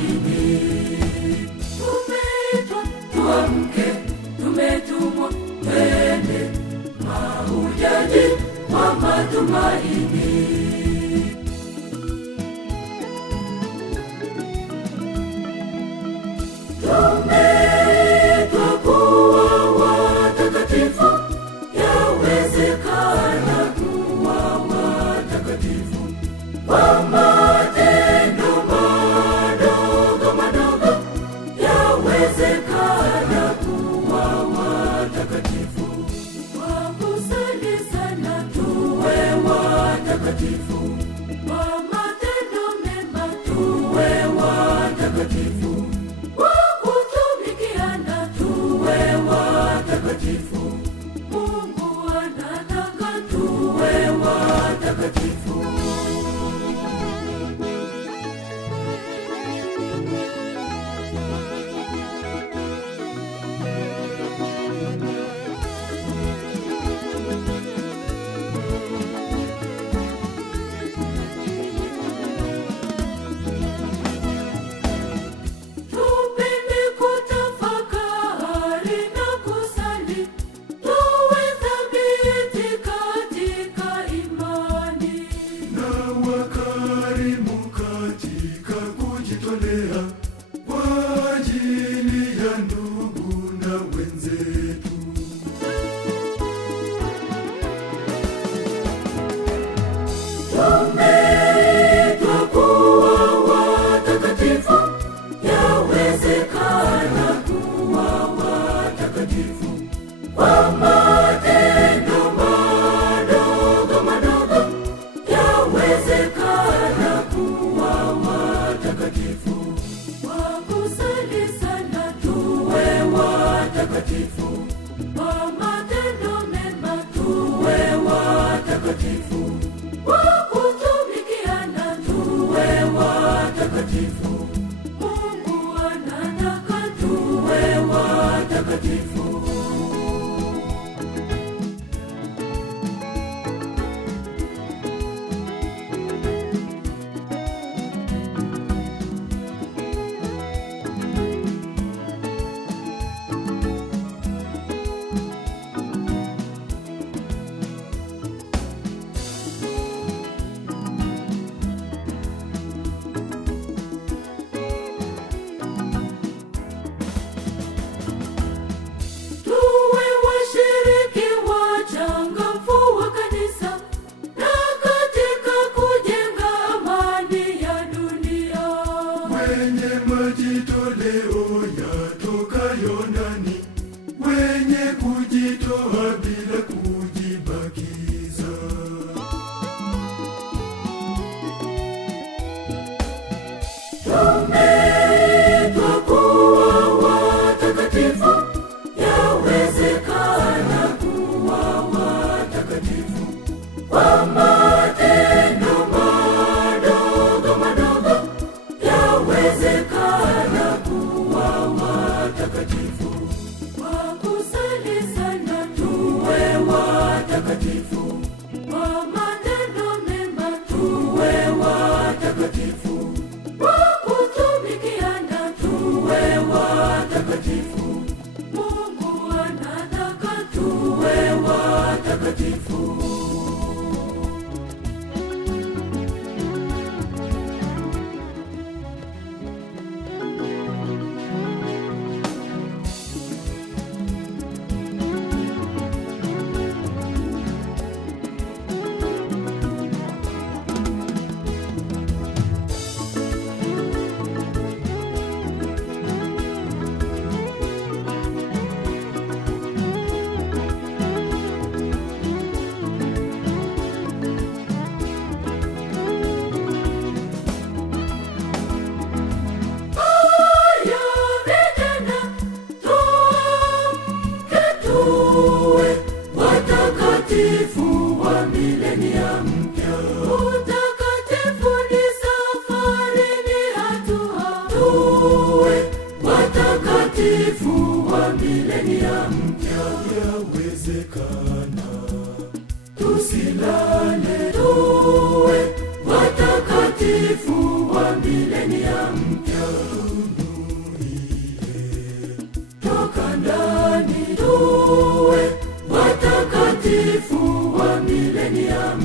tumaini. Tumeitwa tuamke, tumetumwa twende, mahujaji wa matumaini. Tumeitwa kuwa watakatifu, yawezekana kuwa watakatifu kwa matendo madogo madogo, yawezekana kuwa watakatifu kwa kusali sana, tuwe watakatifu kwa matendo mema, tuwe watakatifu kwa kutumikiana, tuwe watakatifu. Mungu anataka tuwe watakatifu. Tupende kutafakari na kusali, tuwe thabiti katika imani na wakarimu katika kujitolea kwa ajili ya ndugu na wenzetu. Tumeitwa kuwa watakatifu, yawezekana kuwa watakatifu kwa matendo madogo madogo, yawezekana kuwa watakatifu kwa kusali sana, tuwe watakatifu kwa matendo mema, tuwe watakatifu kwa kutumikiana, tuwe watakatifu. Mungu anataka tuwe watakatifu. Tuwe washiriki wachangamfu wa kanisa na katika kujenga amani ya dunia, wenye majitoleo yatokayo ndani, wenye kujitoa bila kujibakiza. Tumeitwa kuwa watakatifu, yawezekana kuwa watakatifu kwa matendo madogo madogo, yawezekana kuwa watakatifu kwa kusali sana, tuwe watakatifu kwa matendo mema, tuwe watakatifu kwa kutumikiana, tuwe watakatifu. Mungu anataka tuwe watakatifu. mtakatifu wa milenia.